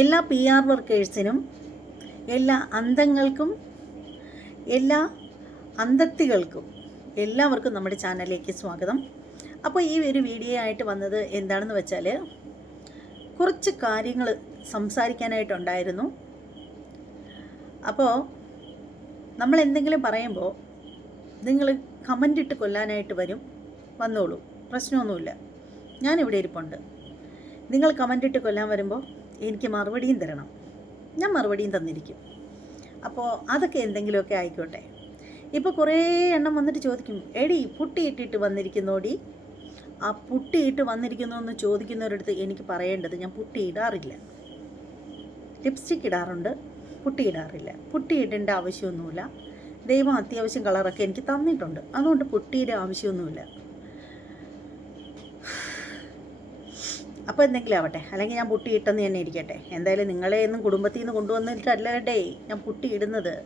എല്ലാ P R വർക്കേഴ്സിനും എല്ലാ അന്തങ്ങൾക്കും എല്ലാ അന്തത്തികൾക്കും എല്ലാവർക്കും നമ്മുടെ ചാനലിലേക്ക് സ്വാഗതം. അപ്പോൾ ഈ ഒരു വീഡിയോ ആയിട്ട് വന്നത് എന്താണെന്ന് വെച്ചാൽ കുറച്ച് കാര്യങ്ങൾ സംസാരിക്കാനായിട്ടുണ്ടായിരുന്നു. അപ്പോൾ നമ്മൾ എന്തെങ്കിലും പറയുമ്പോൾ നിങ്ങൾ കമന്റ് ഇട്ട് കൊല്ലാനായിട്ട് വരും വന്നോളൂ. പ്രശ്നമൊന്നുമില്ല. ഞാനിവിടെ ഇരിപ്പുണ്ട്. നിങ്ങൾ കമന്റ് ഇട്ട് കൊല്ലാൻ വരുമ്പോൾ എനിക്ക് മറുപടിയും തരണം. ഞാൻ മറുപടിയും തന്നിരിക്കും. അപ്പോൾ അതൊക്കെ എന്തെങ്കിലുമൊക്കെ ആയിക്കോട്ടെ. ഇപ്പോൾ കുറേ എണ്ണം വന്നിട്ട് ചോദിക്കും എടി പുട്ടിയിട്ടിട്ട് വന്നിരിക്കുന്നോടി? ആ പുട്ടിയിട്ട് വന്നിരിക്കുന്നു എന്ന് ചോദിക്കുന്നവരടുത്ത് എനിക്ക് പറയേണ്ടത് ഞാൻ പുട്ടി ഇടാറില്ല. ലിപ്സ്റ്റിക് ഇടാറുണ്ട് പുട്ടി ഇടാറില്ല. പുട്ടി ഇടേണ്ട ആവശ്യമൊന്നുമില്ല. ദൈവം അത്യാവശ്യം കളറൊക്കെ എനിക്ക് തന്നിട്ടുണ്ട്. അതുകൊണ്ട് പുട്ടിയുടെ ആവശ്യമൊന്നുമില്ല. അപ്പോൾ എന്തെങ്കിലും ആവട്ടെ. അല്ലെങ്കിൽ ഞാൻ പുട്ടി ഇട്ടെന്ന് തന്നെ ഇരിക്കട്ടെ. എന്തായാലും നിങ്ങളെ ഒന്നും കുടുംബത്തിൽ നിന്ന് കൊണ്ടുവന്നിട്ടല്ലേ ഞാൻ പുട്ടി ഇടുന്നത്.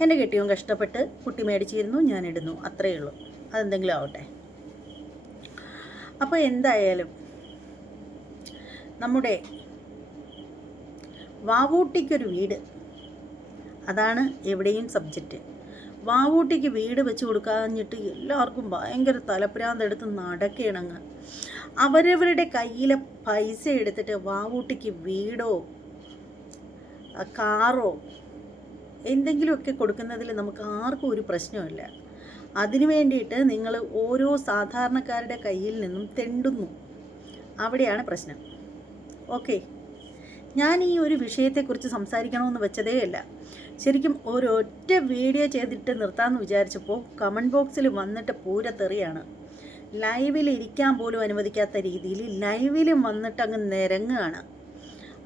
എന്റെ കെട്ടിയവൻ കഷ്ടപ്പെട്ട് പുട്ടി മേടിച്ചിരുന്നു ഞാൻ ഇടുന്നു. അത്രയേ ഉള്ളൂ. അതെന്തെങ്കിലും ആവട്ടെ. അപ്പോൾ എന്തായാലും നമ്മുടെ വാവൂട്ടിക്കൊരു വീട്. അതാണ് എവിടെയും സബ്ജക്റ്റ്. വാവൂട്ടിക്ക് വീട് വെച്ച് കൊടുക്കാഞ്ഞിട്ട് എല്ലാവർക്കും ഭയങ്കര തലപ്രാന്തെടുത്ത് നടക്കുകയാണങ്ങ് അവരവരുടെ കയ്യിലെ പൈസ എടുത്തിട്ട് വാവൂട്ടിക്ക് വീടോ കാറോ എന്തെങ്കിലുമൊക്കെ കൊടുക്കുന്നതിൽ നമുക്ക് ആർക്കും ഒരു പ്രശ്നമില്ല അതിനു വേണ്ടിയിട്ട് നിങ്ങൾ ഓരോ സാധാരണക്കാരുടെ കയ്യിൽ നിന്നും തെണ്ടുന്നു. അവിടെയാണ് പ്രശ്നം. ഓക്കെ. ഞാൻ ഈ ഒരു വിഷയത്തെക്കുറിച്ച് സംസാരിക്കണമെന്ന് വെച്ചതേ അല്ല. ശരിക്കും ഒരൊറ്റ വീഡിയോ ചെയ്തിട്ട് നിർത്താമെന്ന് വിചാരിച്ചപ്പോൾ കമന്റ് ബോക്സിൽ വന്നിട്ട് പൂരത്തെറിയാണ്. ലൈവിൽ ഇരിക്കാൻ പോലും അനുവദിക്കാത്ത രീതിയിൽ ലൈവിലും വന്നിട്ട് അങ്ങ് നിരങ്ങുകയാണ്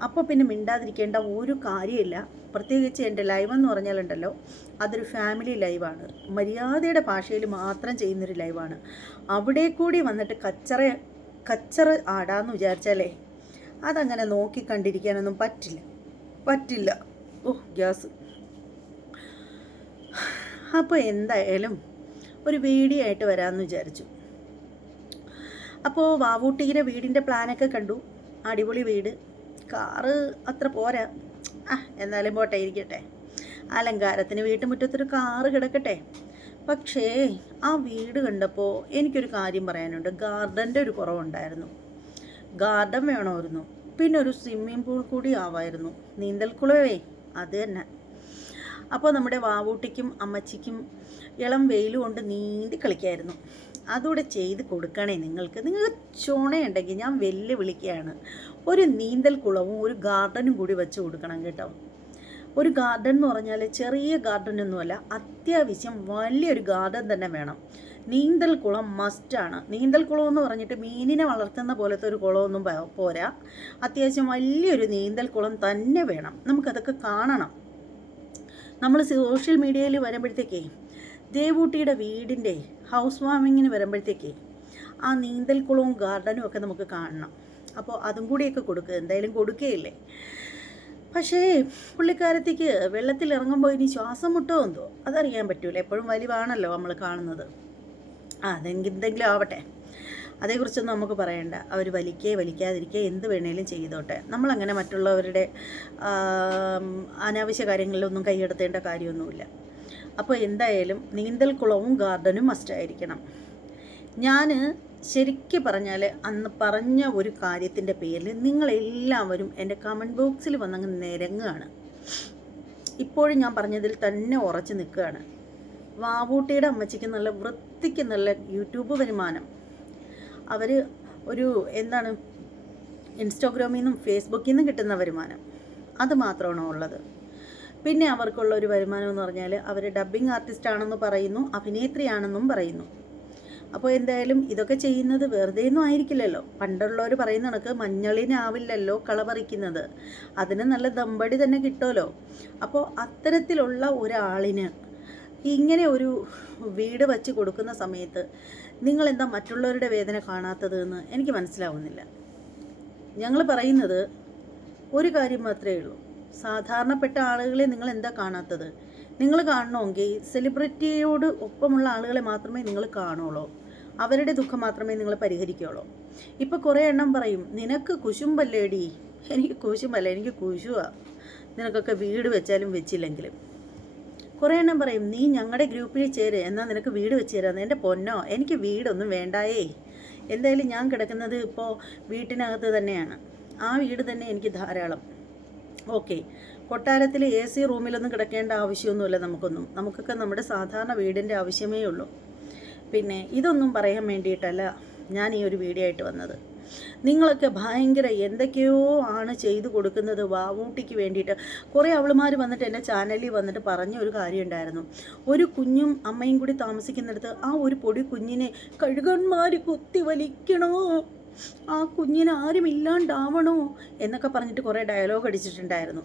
അപ്പോൾ പിന്നെ മിണ്ടാതിരിക്കേണ്ട ഒരു കാര്യമില്ല. പ്രത്യേകിച്ച് എന്റെ ലൈവ് എന്ന് പറഞ്ഞാലുണ്ടല്ലോ അതൊരു ഫാമിലി ലൈവാണ്. മര്യാദയുടെ ഭാഷയിൽ മാത്രം ചെയ്യുന്നൊരു ലൈവാണ്. അവിടെ കൂടി വന്നിട്ട് കച്ചറ കച്ചറ ആടാന്ന് വിചാരിച്ചാലേ അതങ്ങനെ നോക്കി കണ്ടിരിക്കാനൊന്നും പറ്റില്ല. പറ്റില്ല. ഓ ഗ്യാസ്. അപ്പോൾ എന്തായാലും ഒരു വീഡിയോ ആയിട്ട് വരാമെന്ന് വിചാരിച്ചു. അപ്പോൾ വാവൂട്ടിയുടെ വീടിന്റെ പ്ലാനൊക്കെ കണ്ടു. അടിപൊളി വീട്. കാറ് അത്ര പോരാ. ആ എന്നാലും പോട്ടെ ഇരിക്കട്ടെ. അലങ്കാരത്തിന് വീട്ടുമുറ്റത്തൊരു കാറ് കിടക്കട്ടെ. പക്ഷേ ആ വീട് കണ്ടപ്പോൾ എനിക്കൊരു കാര്യം പറയാനുണ്ട്. ഗാർഡന്റെ ഒരു കുറവുണ്ടായിരുന്നു. ഗാർഡൻ വേണമായിരുന്നു. പിന്നെ ഒരു സ്വിമ്മിംഗ് പൂൾ കൂടി ആവായിരുന്നു. നീന്തൽക്കുളവേ അത് തന്നെ. അപ്പോൾ നമ്മുടെ വാവൂട്ടിക്കും അമ്മച്ചിക്കും ഇളം വെയിലുകൊണ്ട് നീന്തി കളിക്കായിരുന്നു. അതുകൂടെ ചെയ്ത് കൊടുക്കണേ നിങ്ങൾക്ക്. നിങ്ങൾക്ക് ചുണയുണ്ടെങ്കിൽ ഞാൻ വെല്ലുവിളിക്കുകയാണ്. ഒരു നീന്തൽ കുളവും ഒരു ഗാർഡനും കൂടി വെച്ച് കൊടുക്കണം കേട്ടോ. ഒരു ഗാർഡൻ എന്ന് പറഞ്ഞാൽ ചെറിയ ഗാർഡൻ ഒന്നുമല്ല അത്യാവശ്യം വലിയൊരു ഗാർഡൻ തന്നെ വേണം. നീന്തൽ കുളം മസ്റ്റാണ് നീന്തൽ കുളം എന്ന് പറഞ്ഞിട്ട് മീനിനെ വളർത്തുന്ന പോലത്തെ ഒരു കുളമൊന്നും പോരാ. അത്യാവശ്യം വലിയൊരു നീന്തൽ കുളം തന്നെ വേണം. നമുക്കതൊക്കെ കാണണം. നമ്മൾ സോഷ്യൽ മീഡിയയിൽ വരുമ്പോഴത്തേക്കേ ദേവൂട്ടിയുടെ വീടിന്റെ ഹൗസ് വാമിങ്ങിന് വരുമ്പോഴത്തേക്കേ ആ നീന്തൽക്കുളവും ഗാർഡനും ഒക്കെ നമുക്ക് കാണണം. അപ്പോൾ അതും കൂടിയൊക്കെ കൊടുക്കുക എന്തായാലും കൊടുക്കുകയില്ലേ പക്ഷേ പുള്ളിക്കാരത്തേക്ക് വെള്ളത്തിൽ ഇറങ്ങുമ്പോൾ ഇനി ശ്വാസം മുട്ടോ എന്തോ? അതറിയാൻ പറ്റൂല. എപ്പോഴും വലിവാണല്ലോ നമ്മൾ കാണുന്നത്. ആ എന്തെങ്കിലും ആവട്ടെ. അതേക്കുറിച്ചൊന്നും നമുക്ക് പറയണ്ട. അവർ വലിക്കേ വലിക്കാതിരിക്കേ എന്ത് വേണേലും ചെയ്തോട്ടെ. നമ്മളങ്ങനെ മറ്റുള്ളവരുടെ അനാവശ്യ കാര്യങ്ങളിലൊന്നും കൈയെടുത്തേണ്ട കാര്യമൊന്നുമില്ല. അപ്പോൾ എന്തായാലും നീന്തൽ കുളവും ഗാർഡനും മസ്റ്റായിരിക്കണം ഞാൻ ശരിക്കും പറഞ്ഞാൽ അന്ന് പറഞ്ഞ ഒരു കാര്യത്തിന്റെ പേരിൽ നിങ്ങളെല്ലാവരും എന്റെ കമന്റ് ബോക്സിൽ വന്നങ്ങ് നിരങ്ങുകയാണ് ഇപ്പോഴും ഞാൻ പറഞ്ഞതിൽ തന്നെ ഉറച്ചു നിൽക്കുകയാണ്. വാവൂട്ടിയുടെ അമ്മച്ചിക്ക് നല്ല വൃത്തിക്ക് നല്ല യൂട്യൂബ് വരുമാനം. അവർ ഒരു എന്താണ് ഇൻസ്റ്റാഗ്രാമിൽ നിന്നും ഫേസ്ബുക്കിൽ നിന്നും കിട്ടുന്ന വരുമാനം. അത് മാത്രമാണോ ഉള്ളത്? പിന്നെ അവർക്കുള്ള ഒരു വരുമാനം എന്ന് പറഞ്ഞാൽ അവർ ഡബ്ബിംഗ് ആർട്ടിസ്റ്റ് ആണെന്ന് പറയുന്നു അഭിനേത്രിയാണെന്നും പറയുന്നു. അപ്പോൾ എന്തായാലും ഇതൊക്കെ ചെയ്യുന്നത് വെറുതെ ഒന്നും ആയിരിക്കില്ലല്ലോ. പണ്ടുള്ളവർ പറയുന്ന കണക്ക് മഞ്ഞളിനാവില്ലല്ലോ കളപറിക്കുന്നത് അതിന് നല്ല ദമ്പടി തന്നെ കിട്ടുമല്ലോ. അപ്പോൾ അത്തരത്തിലുള്ള ഒരാളിന് ഇങ്ങനെ ഒരു വീട് വച്ച് കൊടുക്കുന്ന സമയത്ത് നിങ്ങളെന്താ മറ്റുള്ളവരുടെ വേദന കാണാത്തത് എന്ന് എനിക്ക് മനസ്സിലാവുന്നില്ല. ഞങ്ങൾ പറയുന്നത് ഒരു കാര്യം മാത്രമേ ഉള്ളൂ. സാധാരണപ്പെട്ട ആളുകളെ നിങ്ങൾ എന്താ കാണാത്തത്? നിങ്ങൾ കാണണമെങ്കിൽ സെലിബ്രിറ്റിയോട് ഒപ്പമുള്ള ആളുകളെ മാത്രമേ നിങ്ങൾ കാണുള്ളൂ. അവരുടെ ദുഃഖം മാത്രമേ നിങ്ങൾ പരിഹരിക്കുകയുള്ളൂ. ഇപ്പോൾ കുറേ എണ്ണം പറയും നിനക്ക് കുശുമ്പല്ലേടി? എനിക്ക് കുശുമല്ല എനിക്ക് കുശുവാ. നിനക്കൊക്കെ വീട് വെച്ചാലും വെച്ചില്ലെങ്കിലും. കുറേ എണ്ണം പറയും നീ ഞങ്ങളുടെ ഗ്രൂപ്പിൽ ചേര് എന്നാൽ നിനക്ക് വീട് വെച്ച് തരാമെന്ന് എന്റെ പൊന്നോ എനിക്ക് വീടൊന്നും വേണ്ടായേ. എന്തായാലും ഞാൻ കിടക്കുന്നത് ഇപ്പോൾ വീട്ടിനകത്ത് തന്നെയാണ്. ആ വീട് തന്നെ എനിക്ക് ധാരാളം. ഓക്കെ. കൊട്ടാരത്തിൽ എ സി റൂമിലൊന്നും കിടക്കേണ്ട ആവശ്യമൊന്നുമില്ല നമുക്കൊന്നും. നമുക്കൊക്കെ നമ്മുടെ സാധാരണ വീടിന്റെ ആവശ്യമേ ഉള്ളൂ. പിന്നെ ഇതൊന്നും പറയാൻ വേണ്ടിയിട്ടല്ല ഞാൻ ഈ ഒരു വീഡിയോ ആയിട്ട് വന്നത്. നിങ്ങളൊക്കെ ഭയങ്കര എന്തൊക്കെയോ ആണ് ചെയ്തു കൊടുക്കുന്നത് വാവൂട്ടിക്ക് വേണ്ടിയിട്ട്. കുറേ അവളുമാർ വന്നിട്ട് എന്റെ ചാനലിൽ വന്നിട്ട് പറഞ്ഞ ഒരു കാര്യം ഉണ്ടായിരുന്നു. ഒരു കുഞ്ഞും അമ്മയും കൂടി താമസിക്കുന്നിടത്ത് ആ ഒരു പൊടി കുഞ്ഞിനെ കഴുകന്മാർ കുത്തി വലിക്കണോ? ആ കുഞ്ഞിന് ആരും ഇല്ലാണ്ടാവണോ എന്നൊക്കെ പറഞ്ഞിട്ട് കുറേ ഡയലോഗ് അടിച്ചിട്ടുണ്ടായിരുന്നു.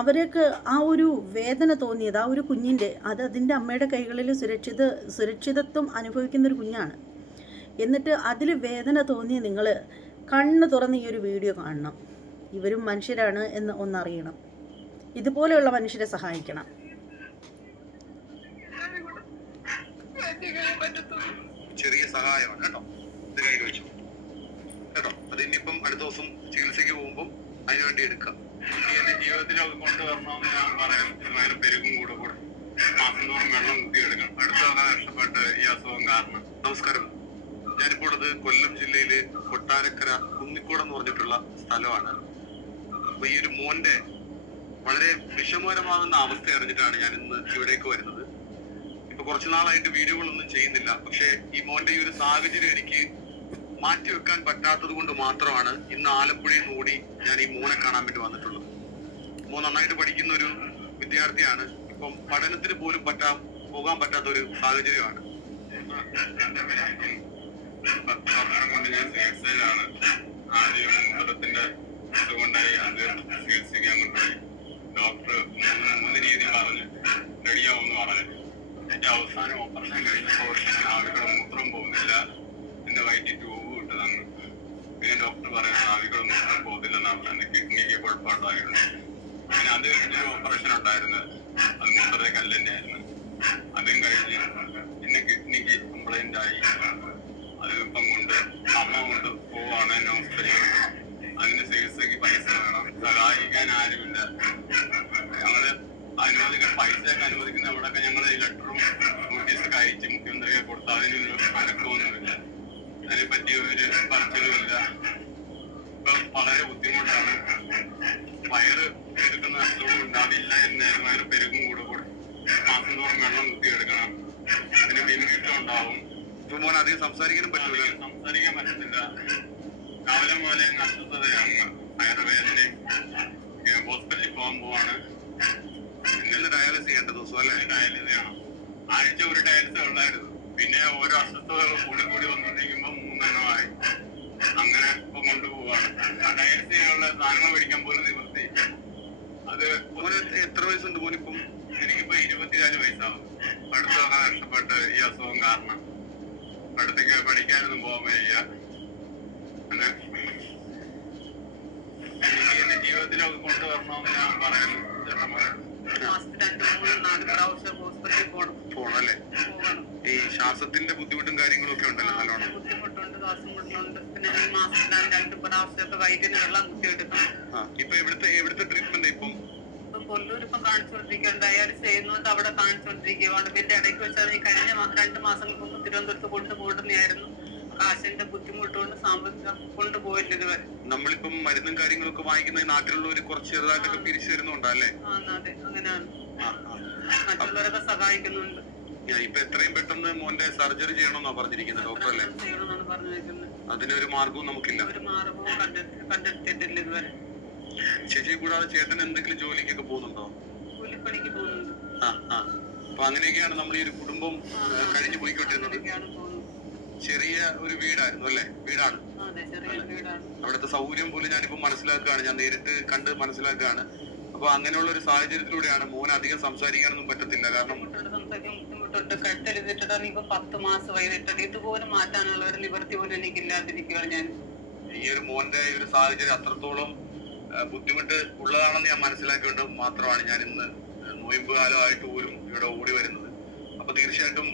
അവർക്ക് ആ ഒരു വേദന തോന്നിയത് ആ ഒരു കുഞ്ഞിന്റെ അത് അതിന്റെ അമ്മയുടെ കൈകളിൽ സുരക്ഷിത സുരക്ഷിതത്വം അനുഭവിക്കുന്ന ഒരു കുഞ്ഞാണ്. എന്നിട്ട് അതിൽ വേദന തോന്നി നിങ്ങൾ കണ്ണ് തുറന്ന് ഈ ഒരു വീഡിയോ കാണണം. ഇവരും മനുഷ്യരാണ് എന്ന് ഒന്നറിയണം. ഇതുപോലെയുള്ള മനുഷ്യരെ സഹായിക്കണം. ചെറിയ സഹായമാണ് കേട്ടോ. ഇത് കയ്യിൽ വെച്ചു. കേട്ടോ? അത് ഇനിയിപ്പം അടുത്ത ദിവസം ചികിത്സയ്ക്ക് പോകുമ്പോൾ അതിനു വേണ്ടി എടുക്കാം. എന്റെ ജീവിതത്തിലൊക്കെ കൊണ്ടുവരണമെന്ന് ഞാൻ പറയാൻ ഭയങ്കര പെരുകും കൂടെ കൂടെ. മാസം തോറും വെള്ളം കുത്തിയെടുക്കണം അടുത്തൊക്കെ നഷ്ടപ്പെട്ട് ഈ അസുഖം കാരണം. നമസ്കാരം. ഞാനിപ്പോൾ ഉള്ളത് കൊല്ലം ജില്ലയിലെ കൊട്ടാരക്കര കുന്നിക്കോട് എന്ന് പറഞ്ഞിട്ടുള്ള സ്ഥലമാണ്. അപ്പൊ ഈ ഒരു മോന്റെ വളരെ വിഷമകരമാകുന്ന അവസ്ഥ അറിഞ്ഞിട്ടാണ് ഞാൻ ഇന്ന് ഇവിടേക്ക് വരുന്നത്. ഇപ്പൊ കുറച്ചു നാളായിട്ട് വീഡിയോകളൊന്നും ചെയ്യുന്നില്ല. പക്ഷെ ഈ മോന്റെ ഈ ഒരു സാഹചര്യം എനിക്ക് മാറ്റി വെക്കാൻ പറ്റാത്തത് കൊണ്ട് മാത്രമാണ് ഇന്ന് ആലപ്പുഴയിൽ നിന്ന് ഓടി ഞാൻ ഈ മോനെ കാണാൻ വേണ്ടി വന്നിട്ടുള്ളത്. മോൻ നന്നായിട്ട് പഠിക്കുന്ന ഒരു വിദ്യാർത്ഥിയാണ്. ഇപ്പം പഠനത്തിന് പോലും പറ്റാ പോകാൻ പറ്റാത്ത ഒരു സാഹചര്യമാണ്. പത്ത് വർഷം കൊണ്ട് ഡോക്ടർ പറഞ്ഞ്. അവസാനം ഓപ്പറേഷൻ കഴിഞ്ഞപ്പോൾ ആളുകളുടെ മൂത്രം പോകുന്നില്ല. എന്റെ വൈറ്റി ട്യൂബ് ഇട്ട് പിന്നെ ഡോക്ടർ പറയുന്നത് ആവികളൊന്നും മൂത്രം പോകുന്നില്ലെന്നാണ് എന്റെ കിഡ്നിക്ക് കുഴപ്പമുണ്ടായിരുന്നു പിന്നെ അത് കഴിഞ്ഞൊരു ഓപ്പറേഷൻ ഉണ്ടായിരുന്നു. അത് മൂത്രത്തെ കല്ലിന്റെ ആയിരുന്നു. അതും കഴിഞ്ഞ് പിന്നെ കിഡ്നിക്ക് കംപ്ലൈന്റ് ആയി. അത് ഇപ്പം കൊണ്ട് അമ്മ കൊണ്ട് പോവാണ് എന്നെ ഹോസ്പിറ്റലിൽ അതിന് ചികിത്സക്ക് പൈസ വേണം. സഹായിക്കാൻ ആരുമില്ല. ഞങ്ങൾ അനുവദിക്കാൻ പൈസ ഒക്കെ അനുവദിക്കുന്ന അവിടെയൊക്കെ ഞങ്ങൾ ലെറ്ററും നോട്ടീസൊക്കെ അയച്ച് മുഖ്യമന്ത്രിയെ കൊടുത്താൽ അതിനൊരു അനക്കമൊന്നുമില്ല അതിനെ പറ്റി ഒരു പറച്ചിലുമില്ല. ഇപ്പൊ വളരെ ബുദ്ധിമുട്ടാണ്. വയറ് എടുക്കുന്ന അസുഖം ഉണ്ടാവില്ല എന്നായിരുന്നു വയറ് പെരുകും കൂടെ കൂടെ മാസം തോറും വെള്ളം കുത്തിയെടുക്കണം അതിന് പിന്നീട്ടം ഉണ്ടാവും. ചുമ്മാൻ മോൻ അധികം സംസാരിക്കാനും പറ്റില്ല സംസാരിക്കാൻ പറ്റത്തില്ല. രാവിലെ പോലെ അസ്വസ്ഥതയാണ് വയറുവേദനയും ഹോസ്പിറ്റലിൽ പോകാൻ പോവാണ്. ഇന്നലെ ഡയാലിസ് ചെയ്യേണ്ട ദിവസം അല്ലെ? ഡയാലിസ് ചെയ്യണം. ആഴ്ച ഒരു ഡയാലിസ് ഉണ്ടായിരുന്നു പിന്നെ ഓരോ അസ്വസ്ഥതകൾ കൂടി കൂടി വന്നിരിക്കുമ്പോ മൂന്നെണ്ണമായി. അങ്ങനെ ഇപ്പൊ കൊണ്ടുപോവാണ്. രണ്ടായിരത്തി ചെയ്യാനുള്ള സാധനങ്ങൾ മേടിക്കാൻ പോലും നിവൃത്തി അത് എത്ര വയസ്സുണ്ട് മോനിപ്പം എനിക്കിപ്പോ ഇരുപത്തിനാല് വയസ്സാവും. അടുത്തൊക്കെ നഷ്ടപ്പെട്ട് ഈ അസുഖം കാരണം. പഠിത്തക്ക് പഠിക്കാനൊന്നും പോകാൻ വയ്യ. എനിക്ക് എന്റെ ജീവിതത്തിലൊക്കെ കൊണ്ടുവരണമെന്ന് ഞാൻ പറയാൻ മാസത്തിൽ രണ്ട് മൂന്ന് നാല് പ്രാവശ്യം ഹോസ്പിറ്റലിൽ പോണം അല്ലേ? പോകണം ഈ ശ്വാസത്തിന്റെ ബുദ്ധിമുട്ടും കാര്യങ്ങളും ഒക്കെ ഉണ്ടല്ലോ നല്ലോണം. ഇപ്പൊ എവിടുത്തെ എവിടുത്തെ ട്രീറ്റ്മെന്റ് ഇപ്പം? കൊല്ലൂർ ഇപ്പം കാണിച്ചുകൊണ്ടിരിക്കുകയാണ് ഡയാലിസ് ചെയ്യുന്നോണ്ട് അവിടെ കാണിച്ചുകൊണ്ടിരിക്കുകയാണ് പിന്നെ ഇടയ്ക്ക് വെച്ചാൽ കഴിഞ്ഞ രണ്ട് മാസങ്ങൾക്ക് മുമ്പ് തിരുവനന്തപുരത്ത് കൊണ്ടുപോകുന്നതായിരുന്നു കാശിന്റെ ബുദ്ധിമുട്ടുകൊണ്ട് സാമ്പത്തികം കൊണ്ടുപോയില്ല ഇതുവരെ. നമ്മളിപ്പം മരുന്നും കാര്യങ്ങളൊക്കെ വാങ്ങിക്കുന്ന നാട്ടിലുള്ളവർ കുറച്ച് ചെറുതായിട്ടൊക്കെ പിരിച്ചു വരുന്നുണ്ടല്ലേ അതെ അങ്ങനെയാണ്. മറ്റുള്ളവരൊക്കെ സഹായിക്കുന്നുണ്ട്. ഇപ്പൊ എത്രയും പെട്ടെന്ന് മോന്റെ സർജറി ചെയ്യണമെന്നാ പറഞ്ഞിരിക്കുന്നത് ഡോക്ടർ അല്ലേ അതിനൊരു മാർഗവും നമുക്കില്ല. ഒരു മാർഗവും കണ്ടെത്തി കണ്ടെത്തിയിട്ടില്ല ഇതുവരെ. ചേച്ചി കൂടാതെ ചേട്ടൻ എന്തെങ്കിലും ജോലിക്കൊക്കെ പോകുന്നുണ്ടോ? കൂലിപ്പണിക്ക് പോകുന്നുണ്ട്. ആ ആ. അപ്പൊ അങ്ങനെയൊക്കെയാണ് നമ്മൾ ഈ ഒരു കുടുംബം കഴിഞ്ഞു പോയിക്കൊണ്ടിരുന്നത്. ചെറിയ ഒരു വീടായിരുന്നു അല്ലെ? വീടാണ്. അവിടുത്തെ സൗകര്യം പോലും ഞാനിപ്പോ മനസ്സിലാക്കുകയാണ്. ഞാൻ നേരിട്ട് കണ്ട് മനസ്സിലാക്കുകയാണ്. അപ്പൊ അങ്ങനെയുള്ള ഒരു സാഹചര്യത്തിലൂടെയാണ് മോൻ അധികം സംസാരിക്കാനൊന്നും പറ്റത്തില്ല. കാരണം ബുദ്ധിമുട്ടുണ്ട് ഇപ്പൊ പത്ത് മാസം വൈകിട്ടിട്ട് ഇതുപോലും മാറ്റാനുള്ള ഒരു നിവൃത്തി പോലും ഞാൻ. ഈ ഒരു മോന്റെ ഒരു സാഹചര്യം അത്രത്തോളം ബുദ്ധിമുട്ട് ഉള്ളതാണെന്ന് ഞാൻ മനസ്സിലാക്കിക്കൊണ്ട് മാത്രമാണ് ഞാൻ ഇന്ന് നോയിമ്പ് കാലമായിട്ട് പോലും ഇവിടെ ഓടി വരുന്നത്. അപ്പൊ തീർച്ചയായിട്ടും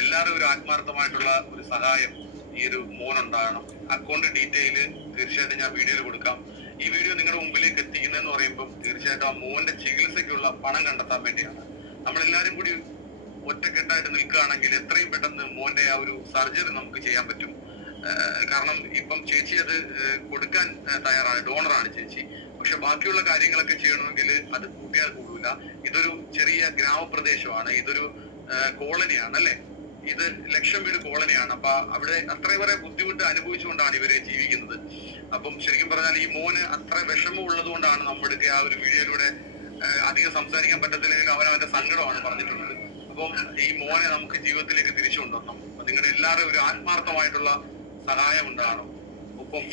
എല്ലാവരും ഒരു ആത്മാർത്ഥമായിട്ടുള്ള ഒരു സഹായം ഈ ഒരു മോൻ ഉണ്ടാകണം. അക്കൗണ്ട് ഡീറ്റെയിൽ തീർച്ചയായിട്ടും ഞാൻ വീഡിയോയിൽ കൊടുക്കാം. ഈ വീഡിയോ നിങ്ങളുടെ മുമ്പിലേക്ക് എത്തിക്കുന്നതെന്ന് പറയുമ്പോൾ തീർച്ചയായിട്ടും ആ മോന്റെ ചികിത്സയ്ക്കുള്ള പണം കണ്ടെത്താൻ വേണ്ടിയാണ്. നമ്മളെല്ലാരും കൂടി ഒറ്റക്കെട്ടായിട്ട് നിൽക്കുകയാണെങ്കിൽ എത്രയും പെട്ടെന്ന് മോന്റെ ആ ഒരു സർജറി നമുക്ക് ചെയ്യാൻ പറ്റും. കാരണം ഇപ്പം ചേച്ചി അത് കൊടുക്കാൻ തയ്യാറാണ് ഡോണറാണ് ചേച്ചി. പക്ഷെ ബാക്കിയുള്ള കാര്യങ്ങളൊക്കെ ചെയ്യണമെങ്കിൽ അത് കൂട്ടിയാൽ കൂടില്ല ഇതൊരു ചെറിയ ഗ്രാമപ്രദേശമാണ്. ഇതൊരു കോളനിയാണ് അല്ലെ ഇത് ലക്ഷം വീട് കോളനിയാണ്. അപ്പൊ അവിടെ അത്രയേറെ ബുദ്ധിമുട്ട് അനുഭവിച്ചുകൊണ്ടാണ് ഇവർ ജീവിക്കുന്നത്. അപ്പം ശരിക്കും പറഞ്ഞാൽ ഈ മോന് അത്ര വിഷമം ഉള്ളത് കൊണ്ടാണ് നമ്മുടെ ആ ഒരു വീഡിയോയിലൂടെ അധികം സംസാരിക്കാൻ പറ്റത്തില്ലെങ്കിൽ അവൻ അവന്റെ സങ്കടമാണ് പറഞ്ഞിട്ടുള്ളത്. അപ്പം ഈ മോനെ നമുക്ക് ജീവിതത്തിലേക്ക് തിരിച്ചു കൊണ്ടുവരണം. അപ്പൊ നിങ്ങളുടെ എല്ലാവരും ഒരു ആത്മാർത്ഥമായിട്ടുള്ള സഹായം ഉണ്ടാകണം. ഒപ്പം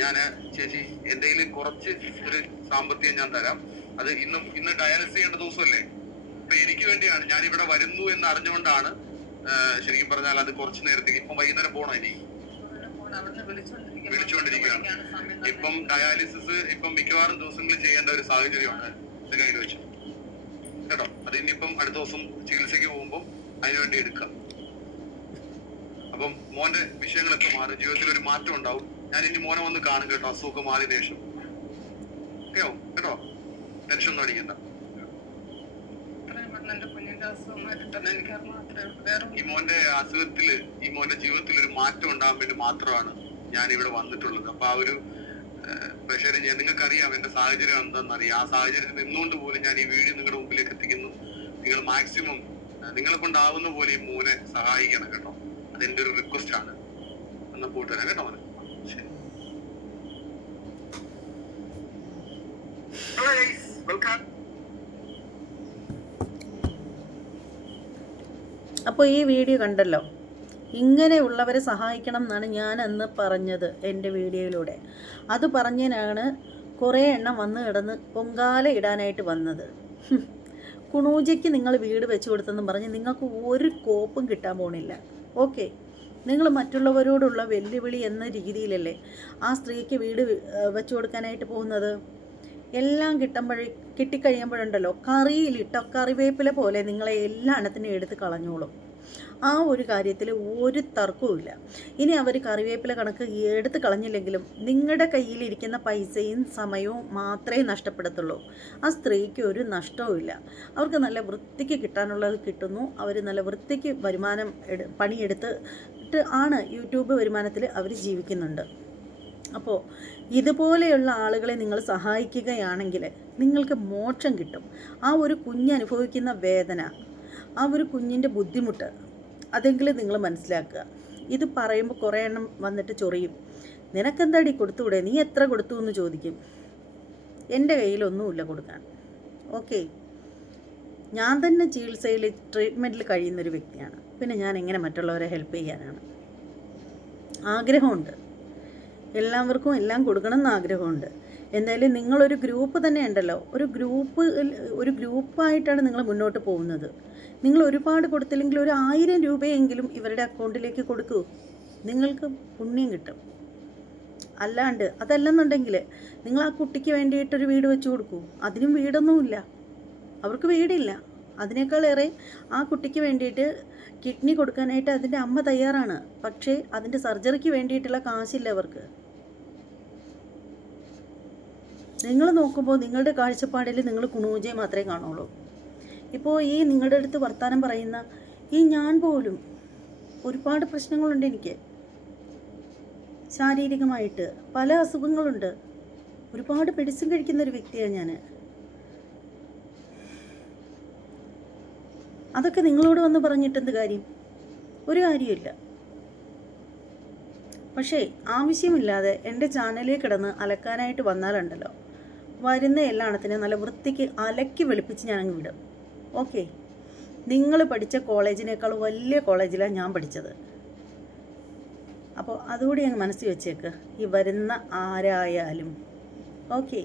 ഞാൻ ചേച്ചി എന്തെങ്കിലും കുറച്ച് ഒരു സാമ്പത്തികം ഞാൻ തരാം. അത് ഇന്നും ഇന്ന് ഡയാലിസിസ് ചെയ്യേണ്ട ദിവസമല്ലേ? അപ്പൊ എനിക്ക് വേണ്ടിയാണ്. ഞാൻ ഇവിടെ വരുന്നു എന്ന് അറിഞ്ഞുകൊണ്ടാണ് ശരിക്കും പറഞ്ഞാൽ അത് കുറച്ചു നേരത്തേക്ക് ഇപ്പം വൈകുന്നേരം പോണോ ഇനി? വിളിച്ചുകൊണ്ടിരിക്കുകയാണ്. ഇപ്പം ഡയാലിസിസ് ഇപ്പം മിക്കവാറും ദിവസങ്ങളിൽ ചെയ്യേണ്ട ഒരു സാഹചര്യമാണ് ഇത് കയ്യിൽ വെച്ചു. കേട്ടോ? അത് ഇനിയിപ്പം അടുത്ത ദിവസം ചികിത്സയ്ക്ക് പോകുമ്പോൾ അതിനുവേണ്ടി എടുക്കാം. അപ്പം മോന്റെ വിഷയങ്ങളൊക്കെ മാറും. ജീവിതത്തിൽ ഒരു മാറ്റം ഉണ്ടാവും. ഞാൻ ഇനി മോനെ വന്ന് കാണും കേട്ടോ. അസുഖമൊക്കെ മാറിയ ശേഷം. കേട്ടോ? ടെൻഷൻ ഒന്നും അടിക്കണ്ട. എന്റെ കുഞ്ഞിന്റെ അസുഖം മാറ്റിട്ടെന്ന് എനിക്ക് അത് മാത്രമേ വേറെ ഈ മോന്റെ അസുഖത്തിൽ ഈ മോന്റെ ജീവിതത്തിൽ ഒരു മാറ്റം ഉണ്ടാകാൻ വേണ്ടി മാത്രമാണ് ഞാൻ ഇവിടെ വന്നിട്ടുള്ളത്. അപ്പൊ ആ ഒരു പ്രഷർ ഞാൻ നിങ്ങൾക്ക് അറിയാം എന്റെ സാഹചര്യം എന്താണെന്നറിയാം. ആ സാഹചര്യത്തിൽ നിന്നുകൊണ്ട് പോലും ഞാൻ ഈ വീഡിയോ നിങ്ങളുടെ മുമ്പിലേക്ക് എത്തിക്കുന്നു. നിങ്ങൾ മാക്സിമം നിങ്ങളെ കൊണ്ടാവുന്ന പോലെ ഈ മോനെ സഹായിക്കണം കേട്ടോ. അതെന്റെ ഒരു റിക്വസ്റ്റ് ആണ്. എന്നാ പോയിട്ട് വരാം കേട്ടോ മോനെ. ശരി. അപ്പോൾ ഈ വീഡിയോ കണ്ടല്ലോ. ഇങ്ങനെയുള്ളവരെ സഹായിക്കണം എന്നാണ് ഞാൻ അന്ന് പറഞ്ഞത് എന്റെ വീഡിയോയിലൂടെ. അത് പറഞ്ഞതിനാണ് കുറേ എണ്ണം വന്ന് കിടന്ന് പൊങ്കാല ഇടാനായിട്ട് വന്നത്. കുണൂജയ്ക്ക് നിങ്ങൾ വീട് വെച്ചു കൊടുത്തെന്ന് പറഞ്ഞ് നിങ്ങൾക്ക് ഒരു കോപ്പും കിട്ടാൻ പോണില്ല. ഓക്കെ. നിങ്ങൾ മറ്റുള്ളവരോടുള്ള വെല്ലുവിളി എന്ന രീതിയിലല്ലേ ആ സ്ത്രീക്ക് വീട് വെച്ചു കൊടുക്കാനായിട്ട് പോകുന്നത്? എല്ലാം കിട്ടുമ്പോഴേ കിട്ടിക്കഴിയുമ്പോഴുണ്ടല്ലോ കറിയിലിട്ട കറിവേപ്പില പോലെ നിങ്ങളെ എല്ലാ എണ്ണത്തിനും എടുത്ത് കളഞ്ഞോളും. ആ ഒരു കാര്യത്തിൽ ഒരു തർക്കവുമില്ല ഇനി അവർ കറിവേപ്പില കണക്ക് എടുത്ത് കളഞ്ഞില്ലെങ്കിലും നിങ്ങളുടെ കയ്യിലിരിക്കുന്ന പൈസയും സമയവും മാത്രമേ നഷ്ടപ്പെടത്തുള്ളൂ. ആ സ്ത്രീക്ക് ഒരു നഷ്ടവുമില്ല അവർക്ക് നല്ല വൃത്തിക്ക് കിട്ടാനുള്ളത് കിട്ടുന്നു. അവർ നല്ല വൃത്തിക്ക് വരുമാനം എടു പണിയെടുത്തിട്ട് ആണ് യൂട്യൂബ് വരുമാനത്തിൽ അവർ ജീവിക്കുന്നുണ്ട്. അപ്പോൾ ഇതുപോലെയുള്ള ആളുകളെ നിങ്ങൾ സഹായിക്കുകയാണെങ്കിൽ നിങ്ങൾക്ക് മോക്ഷം കിട്ടും. ആ ഒരു കുഞ്ഞ് അനുഭവിക്കുന്ന വേദന ആ ഒരു കുഞ്ഞിന്റെ ബുദ്ധിമുട്ട് അതെങ്കിലും നിങ്ങൾ മനസ്സിലാക്കുക. ഇത് പറയുമ്പോൾ കുറേ എണ്ണം വന്നിട്ട് ചൊറിയും. നിനക്കെന്താടി കൊടുത്തുകൂടെ? നീ എത്ര കൊടുത്തു? എന്ന് ചോദിക്കും. എന്റെ കയ്യിലൊന്നുമില്ല കൊടുക്കാൻ. ഓക്കെ. ഞാൻ തന്നെ ചികിത്സയിൽ ട്രീറ്റ്മെന്റിൽ കഴിയുന്നൊരു വ്യക്തിയാണ്. പിന്നെ ഞാൻ എങ്ങനെ മറ്റുള്ളവരെ ഹെൽപ്പ് ചെയ്യാനാണ്? ആഗ്രഹമുണ്ട്. എല്ലാവർക്കും എല്ലാം കൊടുക്കണം എന്ന് ആഗ്രഹമുണ്ട്. എന്തായാലും നിങ്ങളൊരു ഗ്രൂപ്പ് തന്നെ ഉണ്ടല്ലോ. ഒരു ഗ്രൂപ്പ് ഒരു ഗ്രൂപ്പായിട്ടാണ് നിങ്ങൾ മുന്നോട്ട് പോകുന്നത്. നിങ്ങൾ ഒരുപാട് കൊടുത്തില്ലെങ്കിൽ ഒരു ആയിരം രൂപയെങ്കിലും ഇവരുടെ അക്കൗണ്ടിലേക്ക് കൊടുക്കൂ. നിങ്ങൾക്ക് പുണ്യം കിട്ടും. അല്ലാണ്ട് അതല്ലെന്നുണ്ടെങ്കിൽ നിങ്ങൾ ആ കുട്ടിക്ക് വേണ്ടിയിട്ടൊരു വീട് വെച്ച് കൊടുക്കൂ. അതിനും വീടൊന്നുമില്ല. അവർക്ക് വീടില്ല. അതിനേക്കാളേറെ ആ കുട്ടിക്ക് വേണ്ടിയിട്ട് കിഡ്നി കൊടുക്കാനായിട്ട് അതിന്റെ അമ്മ തയ്യാറാണ്. പക്ഷേ അതിന്റെ സർജറിക്ക് വേണ്ടിയിട്ടുള്ള കാശില്ല അവർക്ക്. നിങ്ങൾ നോക്കുമ്പോൾ നിങ്ങളുടെ കാഴ്ചപ്പാടിൽ നിങ്ങൾ കുണൂജയെ മാത്രമേ കാണുള്ളൂ. ഇപ്പോൾ ഈ നിങ്ങളുടെ അടുത്ത് വർത്തമാനം പറയുന്ന ഈ ഞാൻ പോലും ഒരുപാട് പ്രശ്നങ്ങളുണ്ട് എനിക്ക്. ശാരീരികമായിട്ട് പല അസുഖങ്ങളുണ്ട്. ഒരുപാട് മെഡിസിൻ കഴിക്കുന്ന ഒരു വ്യക്തിയാണ് ഞാൻ. അതൊക്കെ നിങ്ങളോട് വന്ന് പറഞ്ഞിട്ടെന്ത് കാര്യം? ഒരു കാര്യമില്ല പക്ഷേ ആവശ്യമില്ലാതെ എന്റെ ചാനലിൽ കിടന്ന് അലക്കാനായിട്ട് വന്നാലുണ്ടല്ലോ. വരുന്ന എല്ലാണത്തിനും നല്ല വൃത്തിക്ക് അലക്കി വെളുപ്പിച്ച് അങ്ങ് വിടും. ഓക്കെ. നിങ്ങൾ പഠിച്ച കോളേജിനേക്കാൾ വലിയ കോളേജിലാണ് ഞാൻ പഠിച്ചത്. അപ്പോൾ അതുകൂടി അങ്ങ് മനസ്സിൽ വെച്ചേക്ക്. ഈ വരുന്ന ആരായാലും. ഓക്കെ.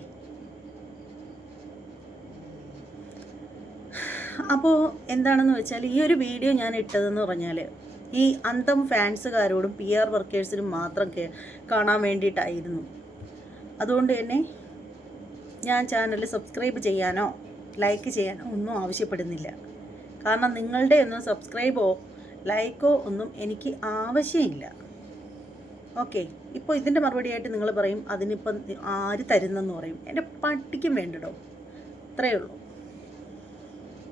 അപ്പോൾ എന്താണെന്ന് വെച്ചാൽ ഈ ഒരു വീഡിയോ ഞാൻ ഇട്ടതെന്ന് പറഞ്ഞാൽ ഈ അന്തം ഫാൻസുകാരോടും പി ആർ വർക്കേഴ്സിനും മാത്രം കാണാൻ വേണ്ടിയിട്ടായിരുന്നു. അതുകൊണ്ട് തന്നെ ഞാൻ ചാനൽ സബ്സ്ക്രൈബ് ചെയ്യാനോ ലൈക്ക് ചെയ്യാനോ ഒന്നും ആവശ്യപ്പെടുന്നില്ല. കാരണം നിങ്ങളുടെ ഒന്നും സബ്സ്ക്രൈബോ ലൈക്കോ ഒന്നും എനിക്ക് ആവശ്യമില്ല. ഓക്കെ ഇപ്പോൾ ഇതിന്റെ മറുപടിയായിട്ട് നിങ്ങൾ പറയും അതിനിപ്പം ആര് തരുന്നെന്ന് പറയും. എന്റെ പട്ടിക്കും വേണ്ടടോ. അത്രയേ ഉള്ളൂ.